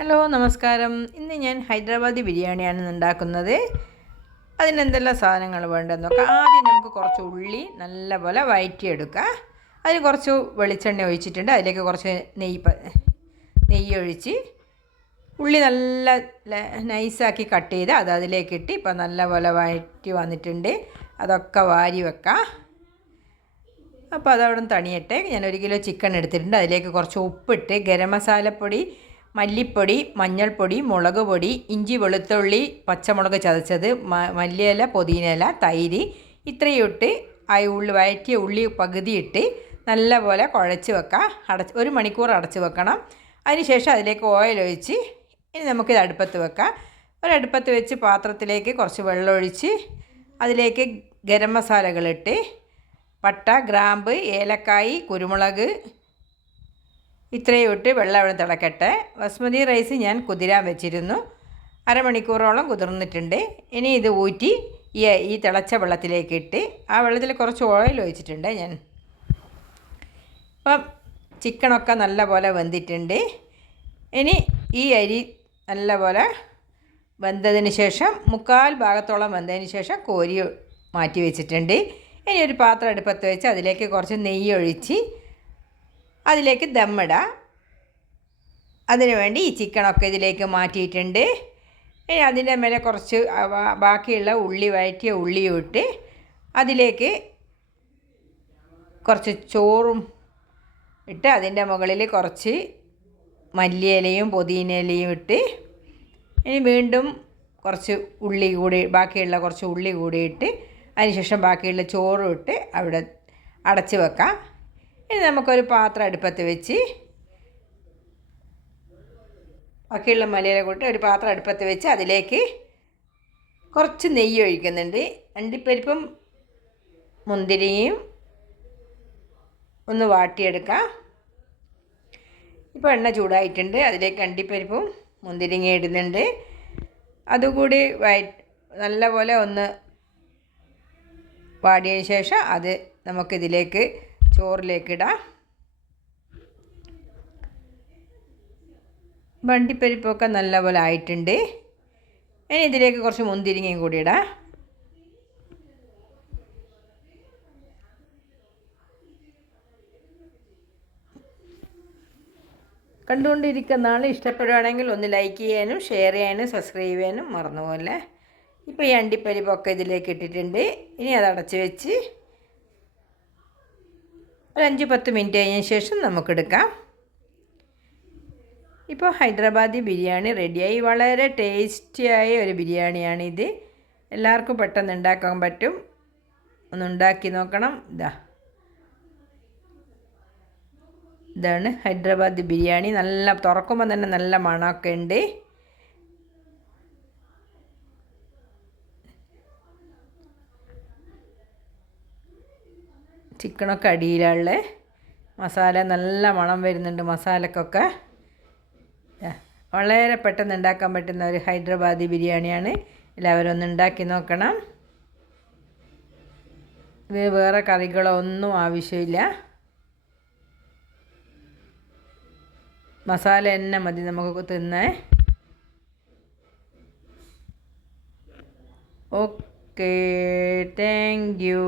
Hello നമസ്കാരം. ഇന്ന് ഞാൻ ഹൈദരാബാദി ബിരിയാണിയാണ് ഉണ്ടാക്കുന്നത്. അതിനെന്തെല്ലാം സാധനങ്ങൾ വേണ്ടതെന്ന് നോക്കാം. ആദ്യം നമുക്ക് കുറച്ച് ഉള്ളി നല്ലപോലെ വഴറ്റിയെടുക്കുക. അതിന് കുറച്ച് വെളിച്ചെണ്ണ ഒഴിച്ചിട്ടുണ്ട്. അതിലേക്ക് കുറച്ച് നെയ്യ് ഒഴിച്ച് ഉള്ളി നല്ല നൈസാക്കി കട്ട് ചെയ്ത് അതിലേക്കിട്ട് ഇപ്പം നല്ലപോലെ വഴറ്റി വന്നിട്ടുണ്ട്. അതൊക്കെ വാരി വെക്കാം. അപ്പോൾ അതവിടെ തണിയട്ടെ. ഞാൻ 1 കിലോ ചിക്കൻ എടുത്തിട്ടുണ്ട്. അതിലേക്ക് കുറച്ച് ഉപ്പിട്ട് ഗരം മസാലപ്പൊടി, മല്ലിപ്പൊടി, മഞ്ഞൾപ്പൊടി, മുളക് പൊടി, ഇഞ്ചി വെളുത്തുള്ളി പച്ചമുളക് ചതച്ചത്, മല്ലിയില പുതിനയില, തൈര് ഇത്രയും ഇട്ട് വഴറ്റിയ ഉള്ളി പകുതി ഇട്ട് നല്ലപോലെ കുഴച്ച് വെക്കാം. 1 മണിക്കൂർ അടച്ച് വെക്കണം. അതിനുശേഷം അതിലേക്ക് ഓയിൽ ഒഴിച്ച് ഇനി നമുക്കിത് അടുപ്പത്ത് വെക്കാം. ഒരടുപ്പത്ത് വെച്ച് പാത്രത്തിലേക്ക് കുറച്ച് വെള്ളമൊഴിച്ച് അതിലേക്ക് ഗരം മസാലകളിട്ട് പട്ട, ഗ്രാമ്പ്, ഏലക്കായ്, കുരുമുളക് ഇത്രയും ഇട്ട് വെള്ളം അവിടെ തിളക്കട്ടെ. ബസ്മതി റൈസ് ഞാൻ കുതിരാൻ വെച്ചിരുന്നു. അരമണിക്കൂറോളം കുതിർന്നിട്ടുണ്ട്. ഇനി ഇത് ഊറ്റി ഈ തിളച്ച വെള്ളത്തിലേക്ക് ഇട്ട് ആ വെള്ളത്തിൽ കുറച്ച് ഓയിൽ ഒഴിച്ചിട്ടുണ്ട് ഞാൻ. അപ്പം ചിക്കനൊക്കെ നല്ലപോലെ വെന്തിട്ടുണ്ട്. ഇനി ഈ അരി നല്ലപോലെ വെന്തതിന് ശേഷം 1/4 ഭാഗത്തോളം വെന്തതിന് ശേഷം കോരി മാറ്റി വെച്ചിട്ടുണ്ട്. ഇനി ഒരു പാത്രം അടുപ്പത്ത് വെച്ച് അതിലേക്ക് കുറച്ച് നെയ്യ് ഒഴിച്ച് അതിലേക്ക് ദമ്മിടാം. അതിനു വേണ്ടി ഈ ചിക്കനൊക്കെ ഇതിലേക്ക് മാറ്റിയിട്ടുണ്ട്. ഇനി അതിൻ്റെ മേലെ കുറച്ച് ബാക്കിയുള്ള വഴറ്റിയ ഉള്ളിയും ഇട്ട് അതിലേക്ക് കുറച്ച് ചോറും ഇട്ട് അതിൻ്റെ മുകളിൽ കുറച്ച് മല്ലിയിലയും പുതിനയിലയും ഇട്ട് ഇനി വീണ്ടും കുറച്ച് ബാക്കിയുള്ള കുറച്ച് ഉള്ളി കൂടി ഇട്ട് അതിനുശേഷം ബാക്കിയുള്ള ചോറും ഇട്ട് അവിടെ അടച്ച് വെക്കാം. ഇനി നമുക്കൊരു പാത്രം അടുപ്പത്ത് വെച്ച് ബാക്കിയുള്ള മല്ലിയില കൂട്ടി ഒരു പാത്രം അടുപ്പത്ത് വെച്ച് അതിലേക്ക് കുറച്ച് നെയ്യ് ഒഴിക്കുന്നുണ്ട്. അണ്ടിപ്പരിപ്പും മുന്തിരിയും ഒന്ന് വാട്ടിയെടുക്കാം. ഇപ്പോൾ എണ്ണ ചൂടായിട്ടുണ്ട്. അതിലേക്ക് അണ്ടിപ്പരിപ്പും മുന്തിരിങ്ങയും ഇടുന്നുണ്ട്. അതുകൂടി നല്ലപോലെ ഒന്ന് വാടിയതിന് ശേഷം അത് നമുക്കിതിലേക്ക് ചോറിലേക്കിടാം. അണ്ടിപ്പരിപ്പൊക്കെ നല്ലപോലെ ആയിട്ടുണ്ട്. ഇനി ഇതിലേക്ക് കുറച്ച് മുന്തിരിങ്ങയും കൂടി ഇടാം. കണ്ടുകൊണ്ടിരിക്കുന്ന ആൾ ഇഷ്ടപ്പെടുകയാണെങ്കിൽ ഒന്ന് ലൈക്ക് ചെയ്യാനും ഷെയർ ചെയ്യാനും സബ്സ്ക്രൈബ് ചെയ്യാനും മറന്നുപോലെ. ഇപ്പോൾ ഈ അണ്ടിപ്പരിപ്പൊക്കെ ഇതിലേക്ക് ഇട്ടിട്ടുണ്ട്. ഇനി അത് അടച്ച് വെച്ച് ഒരു 5-10 മിനിറ്റ് കഴിഞ്ഞതിന് ശേഷം നമുക്കെടുക്കാം. ഇപ്പോൾ ഹൈദരാബാദി ബിരിയാണി റെഡിയായി. വളരെ ടേസ്റ്റിയായ ഒരു ബിരിയാണിയാണിത്. എല്ലാവർക്കും പെട്ടെന്ന് ഉണ്ടാക്കാൻ പറ്റും. ഒന്ന് ഉണ്ടാക്കി നോക്കണം. ഇതാണ് ഹൈദരാബാദി ബിരിയാണി. നല്ല തുറക്കുമ്പോൾ തന്നെ നല്ല മണമൊക്കെ ഉണ്ട്. ചിക്കനൊക്കെ അടിയിലുള്ള മസാല നല്ല മണം വരുന്നുണ്ട്. മസാലക്കൊക്കെ വളരെ പെട്ടെന്ന് ഉണ്ടാക്കാൻ പറ്റുന്ന ഒരു ഹൈദരാബാദി ബിരിയാണിയാണ്. എല്ലാവരും ഒന്ന് ഉണ്ടാക്കി നോക്കണം. ഇത് വേറെ കറികളോ ഒന്നും ആവശ്യമില്ല. മസാല തന്നെ മതി നമുക്ക് തിന്നാൻ. Okay, thank you.